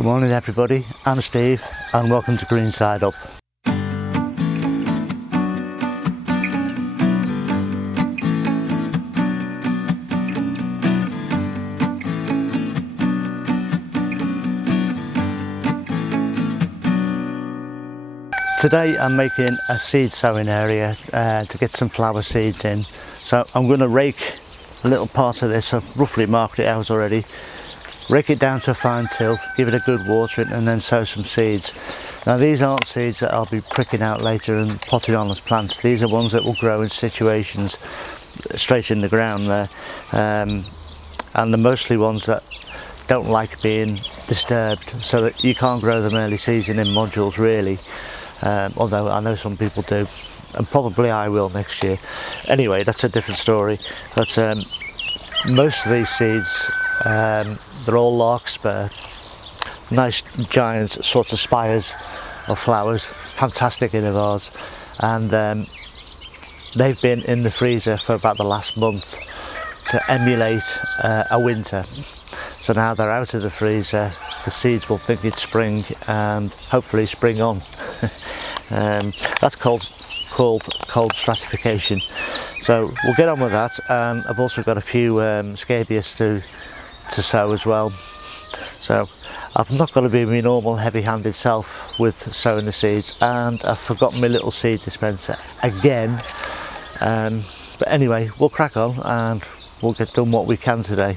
Good morning everybody, I'm Steve and welcome to Green Side Up. Today I'm making a seed sowing area to get some flower seeds in. So I'm going to rake a little part of this. I've roughly marked it out already. Rake it down to a fine tilth, give it a good watering and then sow some seeds. Now these aren't seeds that I'll be pricking out later and potting on as plants. These are ones that will grow in situations straight in the ground there. And they're mostly ones that don't like being disturbed, so that you can't grow them early season in modules really. Although I know some people do, and probably I will next year. Anyway, that's a different story. But most of these seeds, they're all Larkspur, nice giant sort of spires of flowers, fantastic innovars, and they've been in the freezer for about the last month to emulate a winter. So now they're out of the freezer, the seeds will think it's spring and hopefully spring on. That's called cold stratification. So we'll get on with that. I've also got a few scabious to sow as well. So I'm not going to be my normal heavy-handed self with sowing the seeds, and I've forgotten my little seed dispenser again. But anyway, we'll crack on and we'll get done what we can today.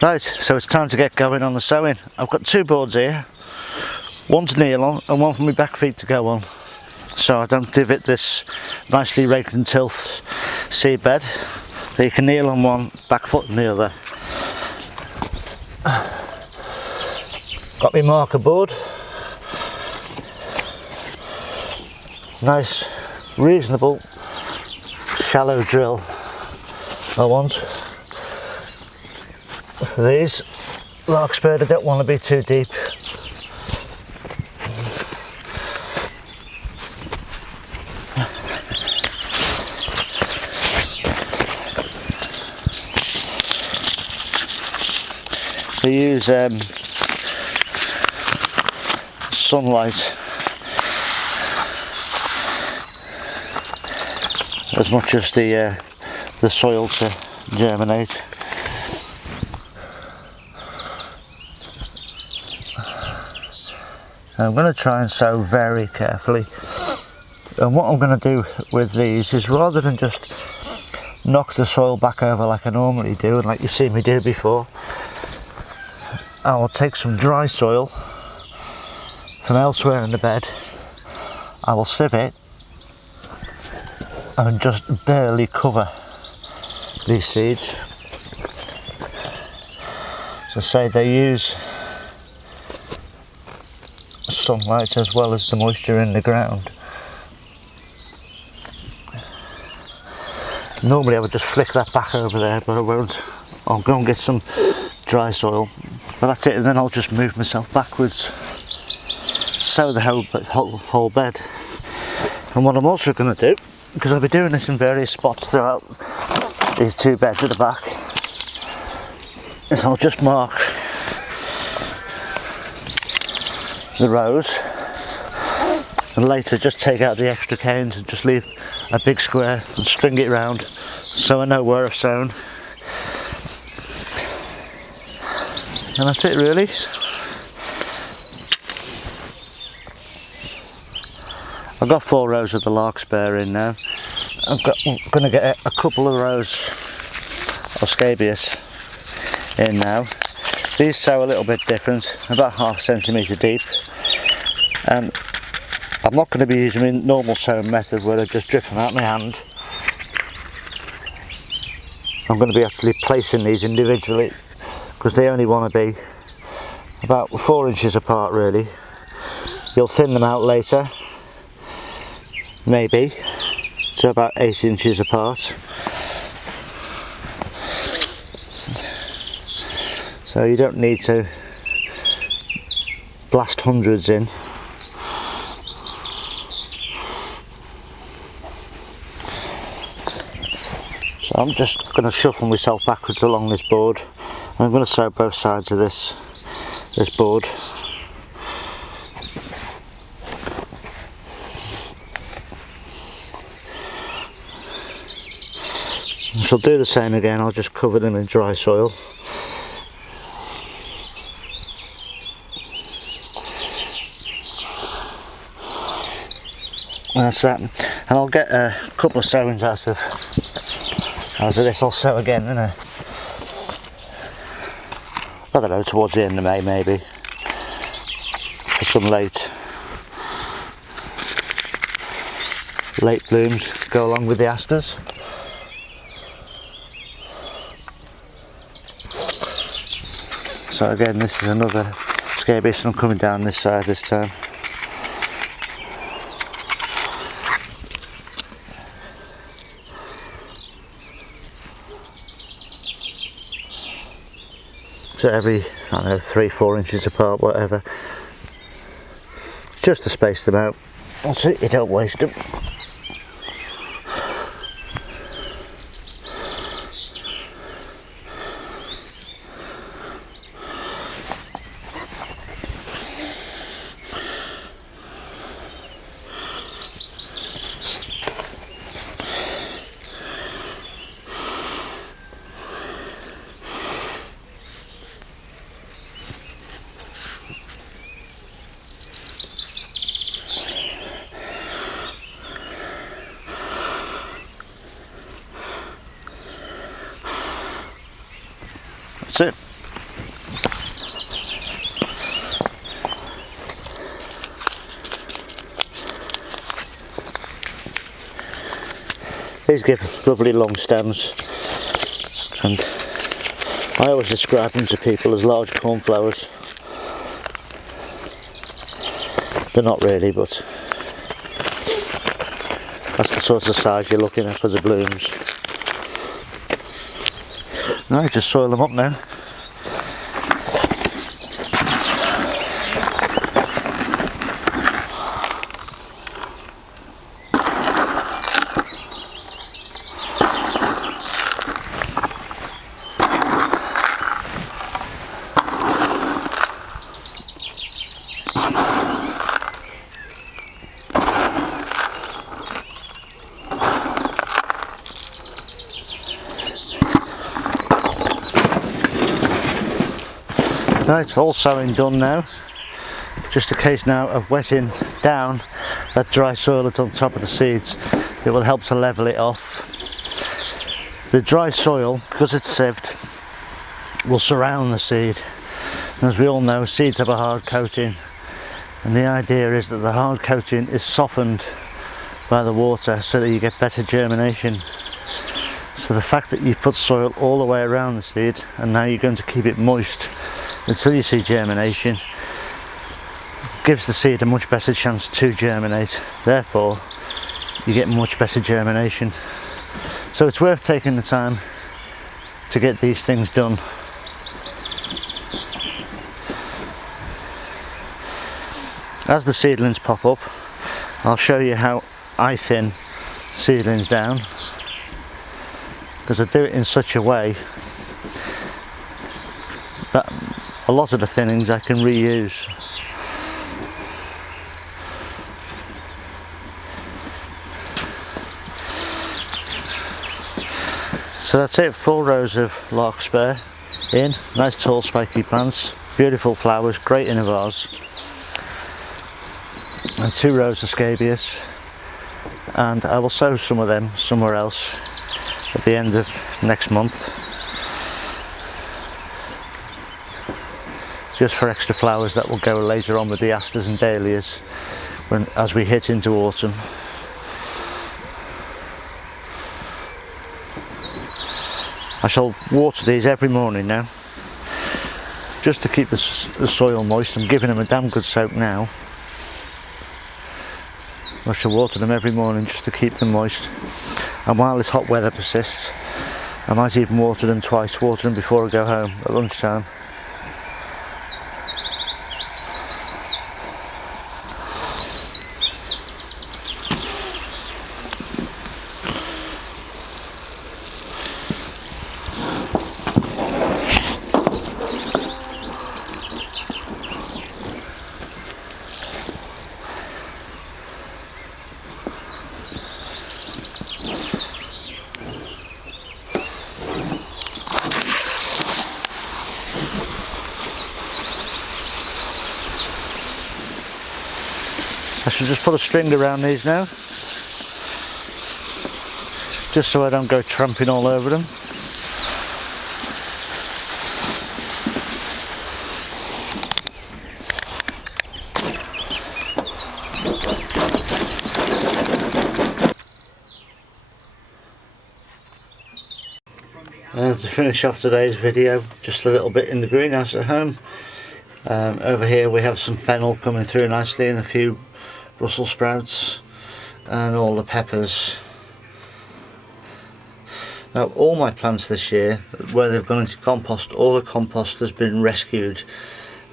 Right, so it's time to get going on the sowing. I've got two boards here, one to kneel on and one for my back feet to go on, so I don't divot this nicely raked and tilth seed bed. So you can kneel on one, back foot on the other. Got my marker board, nice reasonable shallow drill I want. For these Larkspur, I don't want to be too deep. They use sunlight as much as the soil to germinate. I'm going to try and sow very carefully, and what I'm going to do with these is, rather than just knock the soil back over like I normally do and like you've seen me do before, I will take some dry soil from elsewhere in the bed, I will sieve it and just barely cover these seeds. So say they use sunlight as well as the moisture in the ground. Normally I would just flick that back over there, but I won't. I'll go and get some dry soil, but that's it, and then I'll just move myself backwards, sow the whole bed. And what I'm also going to do, because I'll be doing this in various spots throughout these two beds at the back, is I'll just mark the rows and later just take out the extra canes and just leave a big square and string it round so I know where I've sown. And that's it really. I've got 4 rows of the Larkspur in now. I'm going to get a couple of rows of Scabiosa in now. These sow a little bit different, about ½ centimetre deep. I'm not going to be using my normal sowing method where I just drip them out my hand. I'm going to be actually placing these individually, because they only want to be about 4 inches apart really. You'll thin them out later, maybe, to about 8 inches apart. So you don't need to blast hundreds in. So I'm just going to shuffle myself backwards along this board. I'm going to sow both sides of this board. I shall do the same again. I'll just cover them in dry soil. That's that, and I'll get a couple of sowings out of this. I'll sow again in I don't know, towards the end of May maybe, for some late blooms to go along with the asters. So again, this is another Scabiosa. I'm coming down this side this time. So every, I don't know, 3-4 inches apart, whatever. Just to space them out. That's it, you don't waste them. These give lovely long stems, and I always describe them to people as large cornflowers. They're not really, but that's the sort of size you're looking at for the blooms. Right, just soil them up now. Right, all sowing done now. Just a case now of wetting down that dry soil that's on top of the seeds. It will help to level it off. The dry soil, because it's sieved, will surround the seed. And as we all know, seeds have a hard coating, and the idea is that the hard coating is softened by the water so that you get better germination. So the fact that you put soil all the way around the seed, and now you're going to keep it moist until you see germination, gives the seed a much better chance to germinate. Therefore, you get much better germination. So it's worth taking the time to get these things done. As the seedlings pop up, I'll show you how I thin seedlings down, because I do it in such a way that a lot of the thinnings I can reuse. So that's it, 4 rows of Larkspur in, nice tall spiky plants, beautiful flowers, great in a vase, and 2 rows of Scabious, and I will sow some of them somewhere else at the end of next month, just for extra flowers that will go later on with the asters and dahlias as we hit into autumn. I shall water these every morning now, just to keep the soil moist. I'm giving them a damn good soak now. I shall water them every morning just to keep them moist, and while this hot weather persists I might even water them twice, water them before I go home at lunchtime. I should just put a string around these now, just so I don't go tramping all over them. And to finish off today's video, just a little bit in the greenhouse at home. Over here we have some fennel coming through nicely and a few Brussels sprouts and all the peppers. Now all my plants this year, where they've gone into compost, all the compost has been rescued.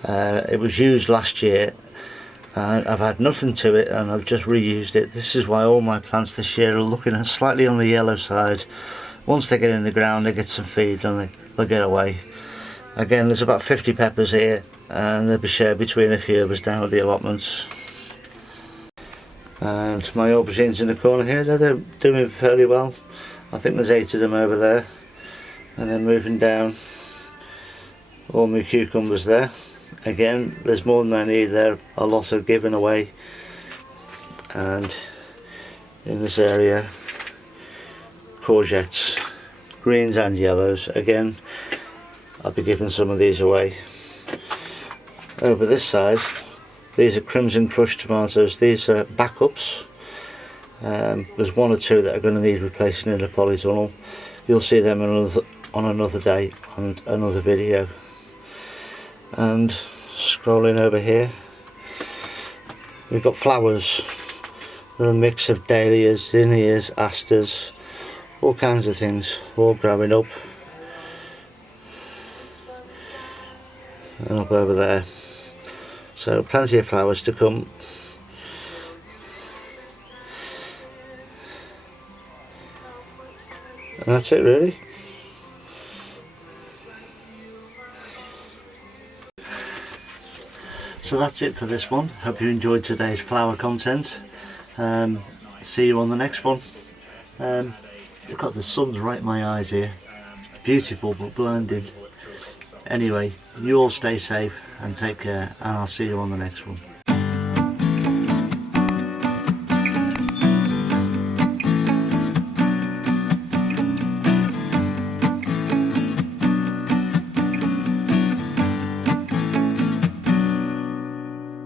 It was used last year and I've had nothing to it, and I've just reused it. This is why all my plants this year are looking slightly on the yellow side. Once they get in the ground they get some feed and they'll get away. Again, there's about 50 peppers here and they'll be shared between a few of us down at the allotments. And my aubergines in the corner here, they're doing fairly well. I think there's 8 of them over there. And then moving down, all my cucumbers there. Again, there's more than I need there, a lot are given away. And in this area, courgettes, greens and yellows. Again, I'll be giving some of these away. Over this side, these are crimson crushed tomatoes. These are backups. There's one or two that are going to need replacing in the polytunnel. You'll see them on another day and another video. And scrolling over here, we've got flowers. They're a mix of dahlias, zinnias, asters, all kinds of things, all growing up. And up over there. So plenty of flowers to come. And that's it really. So that's it for this one. Hope you enjoyed today's flower content. See you on the next one. Look at the sun's right in my eyes here. It's beautiful but blinding. Anyway, you all stay safe and take care, and I'll see you on the next one.